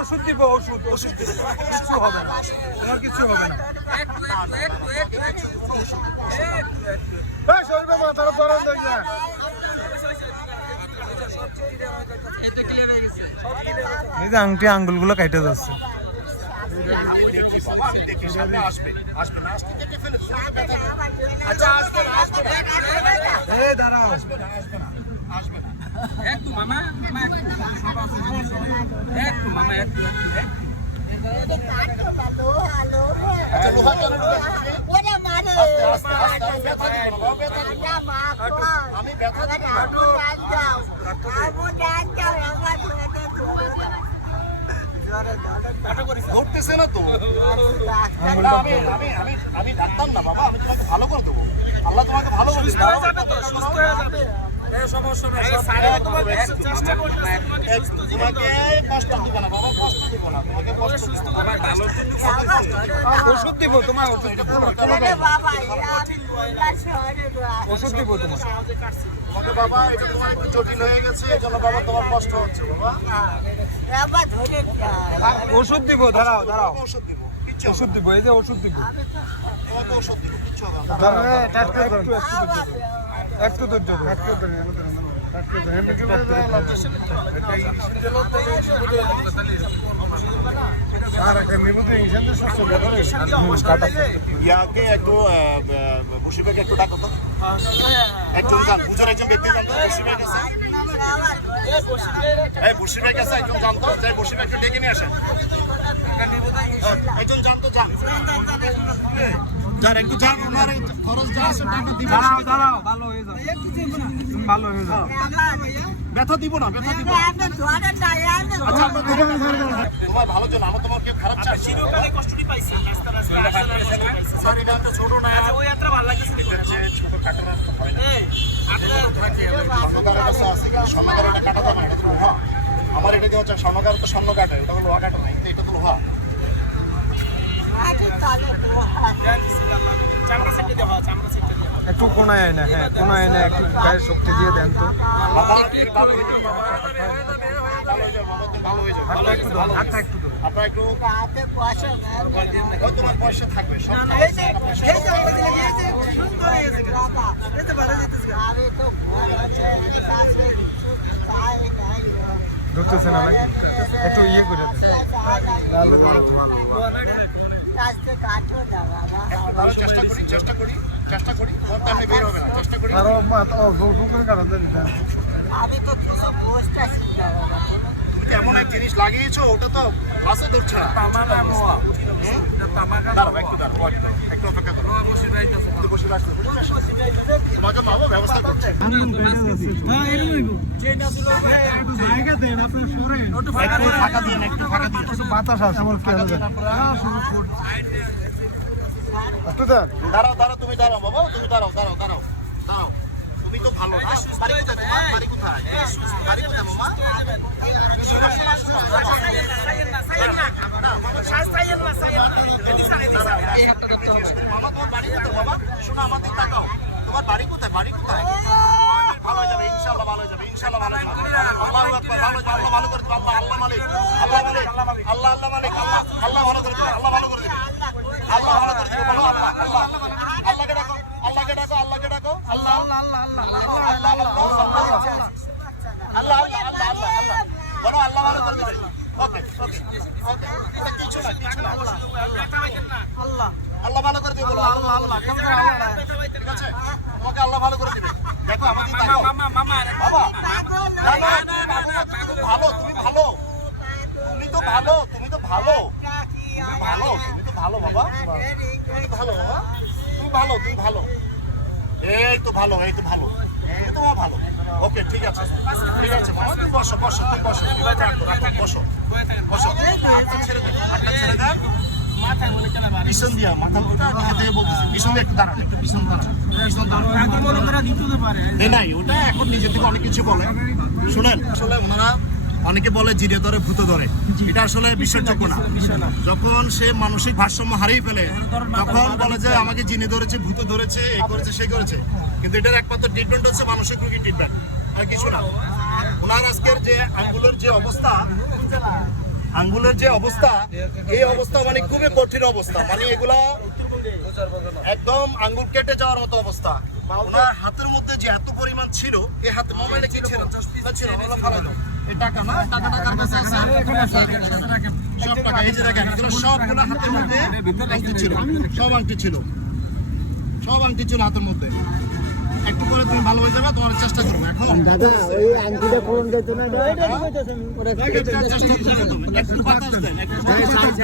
ওষুধ দিব, ওষুধ দিব, কিছু হবে না, তোমার কিছু হবে না। এই যে আংটি আঙ্গুলগুলো কেটে যাচ্ছে। ঘুরতেছে না তো, আমি ডাক্তার না বাবা, আমি তোমাকে ভালো করে দেবো। আল্লাহ তোমাকে ভালো করে দেবে, সুস্থ হয়ে যাবে, সমস্যা নেই। তোমাকে কষ্ট দিব না বাবা, কষ্ট দিব না তোমাকে, সুস্থ ওষুধ দিব তোমার, ওষুধ দিব তোমাকে বাবা। এটা তোমার একটু জটিল হয়ে গেছে, এই জন্য বাবা তোমার কষ্ট হচ্ছে বাবা। ওষুধ দিব, দাঁড়াও দাঁড়াও, ওষুধ দিব, ওষুধ দিব, এই যে ওষুধ দিব, তোমাকে ওষুধ দিব, কিচ্ছু হবে না। একটু ধৈর্য ধরো, একটু ইয়াকে একটু বসিবেকে একটু ডাকো তো, একজন বুঝার একজন ব্যক্তি জানতো বসিবের কাছে, এই বসিবের কাছে একজন জানতো, যে বসিবে একটু ডেকে নিয়ে আসেন, একজন জানতো, যার একটু জান, ওনার খরচ যা আছে টাকা দিব। দাঁড়াও দাঁড়াও, ভালো হয়ে যাও, ভালো হয়ে যাও। ব্যথা দিব না, ব্যথা দিব না। আচ্ছা তোমার ভালো জন্য, আমার তোমার কেউ খারাপ চাচ্ছি না। কষ্টটি পাইছি স্যার, এটা তো ছোট না, ওই একটা ভালো লাগছে, ছোট কাটা রাস্তা হয় না, স্বর্ণকারের কাছে আছে, স্বর্ণকার এটা কাটা যায় না, এটা তো লোহা। আমার এটা দিয়ে হচ্ছে স্বর্ণকার, তো স্বর্ণ কাটে, এটা লোহা কাটা না, এটা তো লোহা। একটু কোনায় আয় না, হ্যাঁ কোনায় আয় না, একটু গায়ের শক্তি দিয়ে দেন তো। হাতটা একটু ধরো, আপনার একটু তোমার পয়সা থাকবে, সব ধরতেছে না নাকি? একটু ইয়ে করে চেষ্টা করি, চেষ্টা করি, চেষ্টা করি, আমি বের হবে না, চেষ্টা করি। তুমি তো এমন এক জিনিস লাগিয়েছো, ওটা তো বাসে ধরছে না। দাঁড়াও একটু, দাঁড়াও একটু অপেক্ষা করো, বসে রাখতে তোমাকে পাবো, ব্যবস্থা করছে। একটু ফাঁকা দিয়ে, একটু ফাঁকা দিয়ে, বাতাস আছে আমার কি হবে? দাঁড়াও দাঁড়াও, তুমি দাঁড়াও বাবা, তুমি দাঁড়াও দাঁড়াও দাঁড়াও দাঁড়াও। তুমি তো ভালো, বাড়ি কোথায় তোমার? বাড়ি কোথায়? বাড়ি কোথায় মামা? মামা তোমার বাড়ি কোথায় বাবা? শোনো আমার দিকে তাকাও, তোমার বাড়ি কোথায়? বাড়ি কোথায়? ভালো হয়ে যাবে ইনশাআল্লাহ, ভালো হয়ে যাবে ইনশাআল্লাহ, ভালো হয়ে যাবে। আল্লাহু আকবার, ভালো হয়ে যাবে, আল্লাহ ভালো করে দেবে, আল্লাহ আল্লাহ মালিক, আল্লাহ মালিক, আল্লাহ আল্লাহ মালিক, আল্লাহ আল্লাহ ভালো করে দেবে, আল্লাহ ভালো করে দেবে, আল্লাহ ভালো করে দেবে, বলো আল্লাহ আল্লাহ, আল্লাহকে ডাকো, আল্লাহকে ডাকো, আল্লাহকে ডাকো, আল্লাহ আল্লাহ আল্লাহ আল্লাহ আল্লাহ আল্লাহ আল্লাহ আল্লাহ, বলো আল্লাহ ভালো করে দেবে। ওকে ওকে ওকে, এটা কিছু না, কিছু না, আল্লাহ আল্লাহ ভালো করে দেবে, বলো আল্লাহ আল্লাহ, ঠিক আছে? তোমাকে আল্লাহ ভালো করে দেবে। দেখো আমাদের মামা মামা বাবা, ভালো, তুমি ভালো, তুমি তো ভালো, তুমি তো ভালো, তুমি ভালো, তুমি তো ভালো বাবা, তুমি তো ভালো বাবা, তুমি ভালো, তুমি ভালো, এই তো ভালো, এই তো ভালো, তুমি তো ভালো। ওকে ঠিক আছে, ঠিক আছে মামা, তুমি বসো বসো, তুমি বসো, বসো বসো, হাতটা ছেড়ে দেন, হাতটা ছেড়ে দেন, পিছন দিয়া মাথা ওটা দিকে থেকে বলতেছি, পিছন দিয়ে একটু দাঁড়ান, একটু পিছন দাঁড়ান, পিছন দাঁড়ান। নাই ওটা এখন নিজে থেকে অনেক কিছু বলে, শুনেন আসলে ওনারা অনেকে বলে জিরে ধরে ভূত ধরে, এটা আসলে বিশ্বাসযোগ্য না। যখন সে মানসিক ভারসাম্য হারিয়ে ফেলে তখন বলে যে আমাকে জিনে ধরেছে, ভূত ধরেছে, এই করেছে, সেই করেছে, কিন্তু এটার একমাত্র ট্রিটমেন্ট হচ্ছে মানসিক রোগী ট্রিটমেন্ট, আর কিছু না। ওনার আজকের যে আঙ্গুলের যে অবস্থা, আঙ্গুলের যে অবস্থা, এই অবস্থা মানে খুবই কঠিন অবস্থা, মানে এগুলা একদম আঙ্গুল কেটে যাওয়ার মতো অবস্থা। ওনার হাতের মধ্যে যে এত পরিমাণ ছিল, এই হাতে মোবাইলে কি ছিল? ছিল ওগুলো ফালাই দাও। এই টাকা না, টাকাটা কার কাছে আছে? সব টাকা এই যে দেখেন, এগুলো সবগুলো হাতের মধ্যে আংটি ছিল, সব আংটি ছিল, সব আংটি ছিল হাতের মধ্যে। একটু পরে তুমি ভালো হয়ে যাবে, তোমার চেষ্টা করবো এখন। দাদা ওই আংটিটা পূরণ করতে না চেষ্টা করবো তুমি। একটু বাতাস দেন, একটু বাতাস দেন।